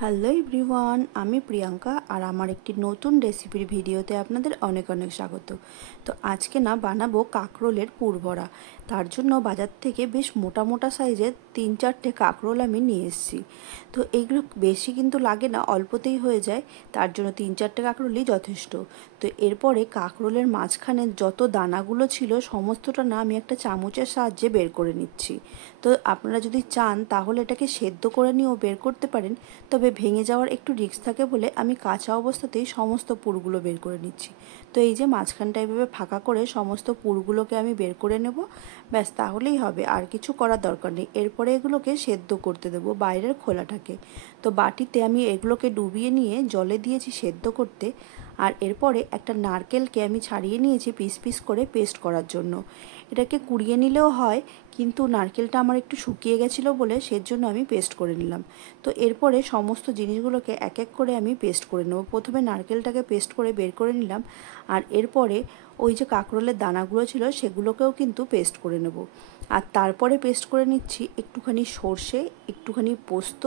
Hello everyone, আমি প্রিয়াঙ্কা আর আমার একটি নতুন রেসিপির ভিডিওতে আপনাদের অনেক অনেক স্বাগত। তো আজকে বানাবো কাঁকরোলের পুরভরা। তার জন্য বাজার থেকে বেশ মোটা মোটা সাইজের 3-4টে কাঁকরোল আমি নিয়ে এসেছি। তো এইগুলো বেশি কিন্তু লাগে না, অল্পতেই হয়ে যায়, তার জন্য 3-4টে কাঁকরোলই যথেষ্ট। তো এরপরে কাঁকরোলের মাঝখানে যত দানাগুলো ছিল সমস্তটা আমি একটা চামচের সাহায্যে বের করে নিচ্ছি। তো আপনারা যদি চান তাহলে এটাকে সেদ্ধ করে নিয়েও বের করতে পারেন, তবে ভেঙে যাওয়ার একটু রিস্ক থাকে বলে আমি কাঁচা অবস্থাতেই সমস্ত পুরগুলো বের করে নিচ্ছি। তো এই যে মাঝখানটা এভাবে ফাঁকা করে সমস্ত পুরগুলোকে আমি বের করে নেব, ব্যাস তাহলেই হবে, আর কিছু করার দরকার নেই। এরপরে এগুলোকে সেদ্ধ করতে দেবো বাইরের খোলাটাকে। তো বাটিতে আমি এগুলোকে ডুবিয়ে নিয়ে জলে দিয়েছি সেদ্ধ করতে। আর এরপরে একটা নারকেলকে আমি ছাড়িয়ে নিয়েছি পিস পিস করে পেস্ট করার জন্য। এটাকে কুড়িয়ে নিলেও হয়, কিন্তু নারকেলটা আমার একটু শুকিয়ে গেছিলো বলে সেজন্য আমি পেস্ট করে নিলাম। তো এরপরে সমস্ত জিনিসগুলোকে এক এক করে আমি পেস্ট করে নেব। প্রথমে নারকেলটাকে পেস্ট করে বের করে নিলাম, আর এরপরে ওই যে কাঁকরোলের দানাগুলো ছিল সেগুলোকেও কিন্তু পেস্ট করে নেব। আর তারপরে পেস্ট করে নিচ্ছি একটুখানি সর্ষে, একটুখানি পোস্ত,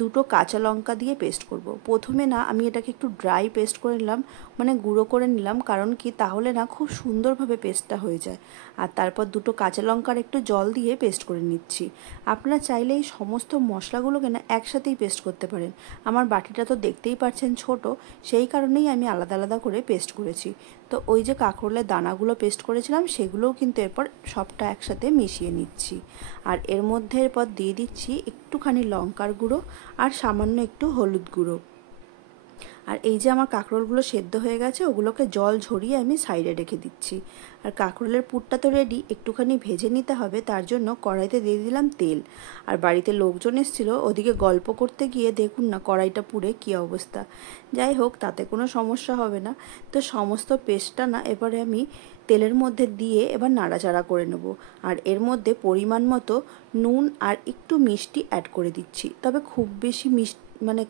দুটো কাঁচা লঙ্কা দিয়ে পেস্ট করব। প্রথমে আমি এটাকে একটু ড্রাই পেস্ট করে নিলাম, মানে গুঁড়ো করে নিলাম, কারণ কি তাহলে খুব সুন্দরভাবে পেস্টটা হয়ে যায়। আর তারপর দুটো কাঁচা লঙ্কার একটু জল দিয়ে পেস্ট করে নিচ্ছি। আপনারা চাইলে এই সমস্ত মশলাগুলোকে একসাথেই পেস্ট করতে পারেন। আমার বাটিটা তো দেখতেই পাচ্ছেন ছোট, সেই কারণেই আমি আলাদা আলাদা করে পেস্ট করেছি। তো ওই যে কাঁকরোলের দানাগুলো পেস্ট করেছিলাম সেগুলোও কিন্তু এরপর সবটা একসাথে মিশিয়ে নিচ্ছি। আর এর মধ্যে এরপর দিয়ে দিচ্ছি একটুখানি লঙ্কার গুঁড়ো আর সামান্য একটু হলুদ গুঁড়ো। আর এই যে আমার কাঁকরোলগুলো সেদ্ধ হয়ে গেছে, ওগুলোকে জল ঝরিয়ে আমি সাইডে রেখে দিচ্ছি। আর কাঁকরোলের পুরটা তো রেডি, একটুখানি ভেজে নিতে হবে, তার জন্য কড়াইতে দিয়ে দিলাম তেল। আর বাড়িতে লোকজন এসেছিল, ওদিকে গল্প করতে গিয়ে দেখুন কড়াইটা পুড়ে কী অবস্থা। যাই হোক, তাতে কোনো সমস্যা হবে না। তো সমস্ত পেস্টটা এবারে আমি তেলের মধ্যে দিয়ে এবার নাড়াচাড়া করে নেব। আর এর মধ্যে পরিমাণ মতো নুন আর একটু মিষ্টি অ্যাড করে দিচ্ছি, তবে খুব বেশি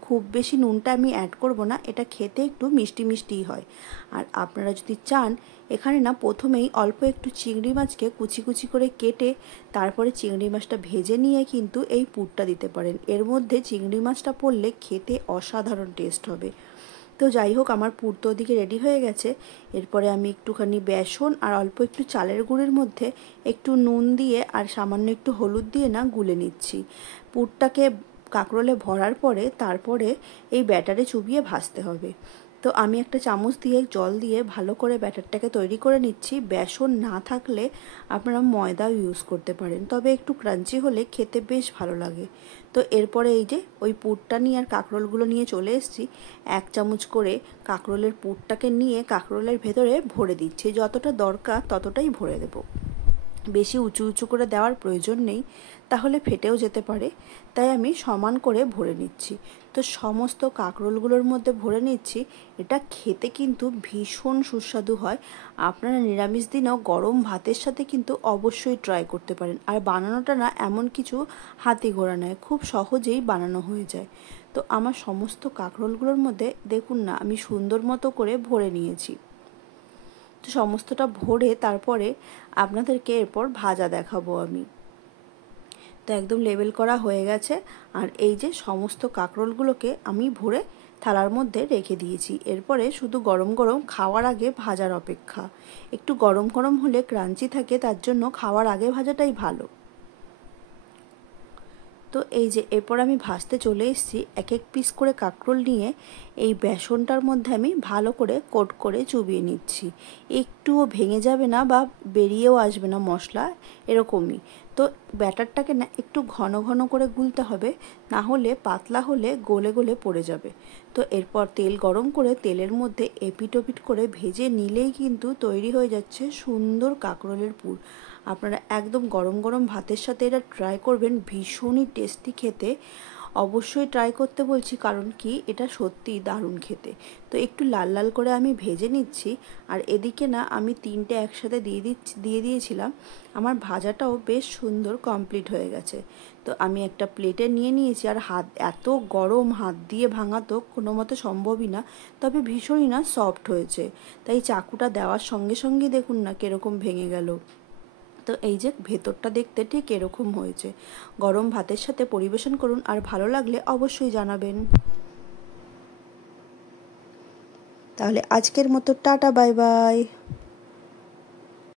খুব বেশি নুনটা আমি অ্যাড করব না, এটা খেতে একটু মিষ্টি মিষ্টিই হয়। আর আপনারা যদি চান এখানে প্রথমেই অল্প একটু চিংড়ি মাছকে কুচি কুচি করে কেটে তারপরে চিংড়ি মাছটা ভেজে নিয়ে কিন্তু এই পুরটা দিতে পারেন। এর মধ্যে চিংড়ি মাছটা পড়লে খেতে অসাধারণ টেস্ট হবে। তো যাই হোক, আমার পুর তো ওদিকে রেডি হয়ে গেছে। এরপরে আমি একটুখানি বেসন আর অল্প একটু চালের গুঁড়ির মধ্যে একটু নুন দিয়ে আর সামান্য একটু হলুদ দিয়ে গুলে নিচ্ছি। পুরটাকে কাঁকরোলে ভরার পরে তারপরে এই ব্যাটারে চুবিয়ে ভাজতে হবে। তো আমি একটা চামচ দিয়ে জল দিয়ে ভালো করে ব্যাটারটাকে তৈরি করে নিচ্ছি। বেসন না থাকলে আপনারা ময়দাও ইউজ করতে পারেন, তবে একটু ক্রাঞ্চি হলে খেতে বেশ ভালো লাগে। তো এরপরে এই যে ওই পুরটা নিয়ে আর কাঁকরোলগুলো নিয়ে চলে এসেছি। 1 চামচ করে কাঁকরোলের পুরটাকে নিয়ে কাঁকরোলের ভেতরে ভরে দিচ্ছি, যতটা দরকার ততটাই ভরে দেবো। বেশি উঁচু উঁচু করে দেওয়ার প্রয়োজন নেই, তাহলে ফেটেও যেতে পারে, তাই আমি সমান করে ভরে নিচ্ছি। তো সমস্ত কাঁকরোলগুলোর মধ্যে ভরে নিচ্ছি। এটা খেতে কিন্তু ভীষণ সুস্বাদু হয়। আপনারা নিরামিষ দিনেও গরম ভাতের সাথে কিন্তু অবশ্যই ট্রাই করতে পারেন। আর বানানোটা এমন কিছু হাতে গোড়া নয়, খুব সহজেই বানানো হয়ে যায়। তো আমার সমস্ত কাঁকরোলগুলোর মধ্যে দেখুন আমি সুন্দর মতো করে ভরে নিয়েছি। তো সমস্তটা ভরে তারপরে আপনাদেরকে এরপর ভাজা দেখাবো আমি। তো একদম লেবেল করা হয়ে গেছে। আর এই যে সমস্ত কাঁকরোলগুলোকে আমি ভরে থালার মধ্যে রেখে দিয়েছি। এরপরে শুধু গরম গরম খাওয়ার আগে ভাজার অপেক্ষা। একটু গরম গরম হলে ক্রাঞ্চি থাকে, তার জন্য খাওয়ার আগে ভাজাটাই ভালো। তো এই যে এরপর আমি ভাজতে চলে এসেছি। এক এক পিস করে কাঁকরোল নিয়ে এই বেসনটার মধ্যে আমি ভালো করে কোট করে চুবিয়ে নিচ্ছি। একটুও ভেঙে যাবে না বা বেরিয়েও আসবে না মশলা, এরকমই। তো ব্যাটারটাকে একটু ঘন ঘন করে গুলতে হবে, না হলে পাতলা হলে গলে গলে পড়ে যাবে। তো এরপর তেল গরম করে তেলের মধ্যে এপিট ওপিট করে ভেজে নিলেই কিন্তু তৈরি হয়ে যাচ্ছে সুন্দর কাঁকরোলের পুর। আপনারা একদম গরম গরম ভাতের সাথে এটা ট্রাই করবেন, ভীষণই টেস্টি খেতে। অবশ্যই ট্রাই করতে বলছি, কারণ কি এটা সত্যিই দারুণ খেতে। তো একটু লাল লাল করে আমি ভেজে নিচ্ছি। আর এদিকে আমি 3টে একসাথে দিয়ে দিয়েছিলাম। আমার ভাজাটাও বেশ সুন্দর কমপ্লিট হয়ে গেছে। তো আমি একটা প্লেটে নিয়ে নিয়েছি। আর হাত এত গরম, হাত দিয়ে ভাঙা তো কোনো মতে সম্ভবই না, তবে ভীষণই সফট হয়েছে। তাই চাকুটা দেওয়ার সঙ্গে সঙ্গেই দেখুন কিরকম ভেঙে গেল। তো এই যে ভেতরটা দেখতে ঠিক এরকম হয়েছে। গরম ভাতের সাথে পরিবেশন করুন, আর ভালো লাগলে অবশ্যই জানাবেন। তাহলে আজকের মতো টাটা, বাই বাই।